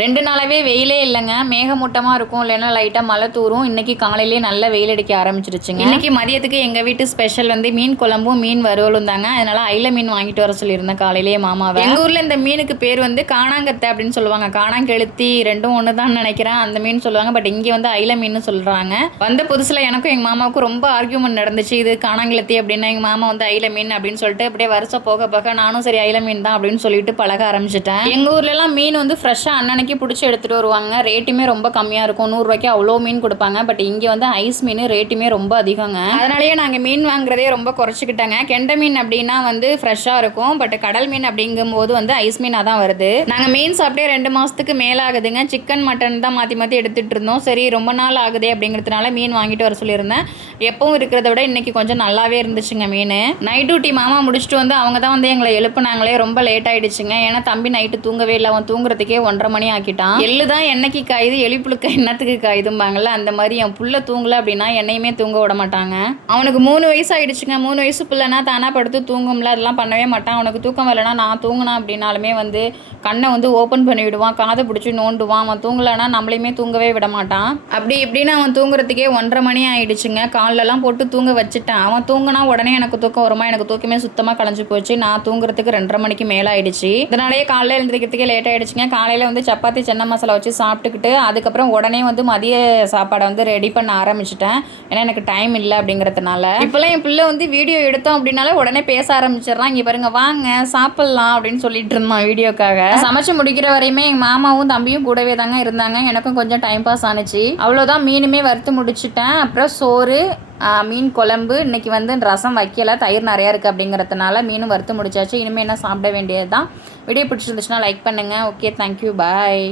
ரெண்டு நாளாவே வெயிலே இல்லைங்க. மேகமூட்டமாக இருக்கும். இல்லைன்னா லைட்டாக மழை தூரும். இன்னைக்கு காலையிலேயே நல்ல வெயில் அடிக்க ஆரம்பிச்சிருச்சுங்க. இன்னைக்கு மதியத்துக்கு எங்கள் வீட்டு ஸ்பெஷல் வந்து மீன் குழம்பும் மீன் வறுவலும் தாங்க. அதனால ஐல மீன் வாங்கிட்டு வர சொல்லியிருந்தேன் காலையிலேயே மாமாவை. எங்கள் ஊரில் இந்த மீனுக்கு பேர் வந்து காணாங்கத்தை அப்படின்னு சொல்லுவாங்க. காணாங்கெழுத்தி ரெண்டும் ஒன்று தான் நினைக்கிறேன். அந்த மீன் சொல்லுவாங்க. பட் இங்கே வந்து ஐல மீன் சொல்கிறாங்க வந்த புதுசில் எனக்கும் எங்கள் மாமாவுக்கும் ரொம்ப ஆர்கியூமெண்ட் நடந்துச்சு. இது காணாங்கெழுத்தி அப்படின்னா எங்கள் மாமா வந்து ஐல மீன் அப்படின்னு சொல்லிட்டு அப்படியே வருஷம் போக போக நானும் சரி ஐல மீன் தான் அப்படின்னு சொல்லிட்டு பழக ஆரம்பிச்சிட்டேன். எங்கள் ஊர்லலாம் மீன் வந்து ஃப்ரெஷ்ஷாக அன்றைக்கி பிடிச்சி எடுத்துகிட்டு வருவாங்க. ரேட்டுமே ரொம்ப கம்மியாக இருக்கும். நூறுரூவாய்க்கு அவ்வளோ மீன் கொடுப்பாங்க. பட் இங்கே வந்து ஐஸ் மீன் ரேட்டுமே ரொம்ப அதிகங்க. அதனாலேயே நாங்கள் மீன் வாங்குறதே ரொம்ப குறைச்சிக்கிட்டாங்க. கெண்டை மீன் அப்படின்னா வந்து ஃப்ரெஷ்ஷாக இருக்கும். பட் கடல் மீன் அப்படிங்கும்போது வந்து ஐஸ் மீனாக தான் வருது. நாங்கள் மீன் சாப்பிட்டே ரெண்டு மாதத்துக்கு மேலே ஆகுதுங்க சிக்கன் மட்டன் தான் மாற்றி மாற்றி எடுத்துகிட்டு இருந்தோம். சரி ரொம்ப நாள் ஆகுதே அப்படிங்கிறதுனால மீன் வாங்கிட்டு வர சொல்லியிருந்தேன். எப்பவும் இருக்கிறத விட இன்றைக்கி கொஞ்சம் நல்லாவே இருந்துச்சுங்க மீன். நைட் டியூட்டி மாமா முடிச்சுட்டு வந்து அவங்க தான் வந்து எங்களை எழுப்புனாங்களே. ரொம்ப லேட் ஆகிடுச்சுங்க ஏன்னா தம்பி நைட்டு தூங்கவே இல்லை. அவன் தூங்குறதுக்கே ஒன்றரை மணி ஆக்கிட்டான். எள்ளு தான் என்னைக்கு காயுது எலிப்புழுக்க என்னத்துக்கு காயுதும்பாங்கல்ல அந்த மாதிரி என் புள்ள தூங்கல அப்படின்னா என்னையுமே தூங்க விட மாட்டாங்க. அவனுக்கு மூணு வயசு ஆயிடுச்சுங்க. மூணு வயசு பிள்ளைனா தானா படுத்து தூங்கும்ல அதெல்லாம் பண்ணவே மாட்டான். அவனுக்கு தூக்கம் வரலனா நான் தூங்கினா அப்படின்னாலுமே வந்து கண்ணை வந்து ஓப்பன் பண்ணி விடுவான் காதை பிடிச்சி நோண்டுவான். அவன் தூங்கலைன்னா நம்மளையுமே தூங்கவே விட மாட்டான். அப்படி இப்படின்னு அவன் தூங்குறதுக்கே ஒன்றரை மணி ஆயிடுச்சுங்க. காலெல்லாம் போட்டு தூங்க வச்சுட்டேன். அவன் தூங்கினா உடனே எனக்கு தூக்கம் வருமா? எனக்கு தூக்கமே சுத்தமாக கலைஞ்சு போச்சு. நான் தூங்குறதுக்கு ரெண்டரை மணிக்கு மேலே ஆயிடுச்சு இதனாலேயே காலையில் எழுந்திரிக்கிறதுக்கே லேட் ஆயிடுச்சுங்க. காலையில் வந்து சப்பாத்தி சென்னை மசாலா வச்சு சாப்பிட்டுக்கிட்டு அதுக்கப்புறம் உடனே வந்து மதிய சாப்பாடை வந்து ரெடி பண்ண ஆரம்பிச்சிட்டேன். ஏன்னா எனக்கு டைம் இல்லை அப்படிங்கிறதுனால. இப்போல்லாம் என் பிள்ளை வந்து வீடியோ எடுத்தோம் அப்படின்னாலே உடனே பேச ஆரம்பிச்சிடுறான். இங்கே பாருங்க வாங்க சாப்பிட்லாம் அப்படின்னு சொல்லிட்டு இருந்தோம் வீடியோக்காக. சமைச்சு முடிக்கிற வரையுமே எங்கள் மாமாவும் தம்பியும் கூடவே தாங்க இருந்தாங்க. எனக்கும் கொஞ்சம் டைம் பாஸ் ஆனுச்சு. அவ்வளோதான் மீனுமே வறுத்து முடிச்சிட்டேன். அப்புறம் சோறு மீன் குழம்பு இன்றைக்கி வந்து ரசம் வைக்கலை தயிர் நிறையா இருக்குது அப்படிங்கிறதுனால மீனும் வறுத்து முடிச்சாச்சு. இனிமேல் என்ன சாப்பிட வேண்டியது தான் வீடியோ பிடிச்சிருந்துச்சுன்னா லைக் பண்ணுங்கள் ஓகே தேங்க்யூ பாய்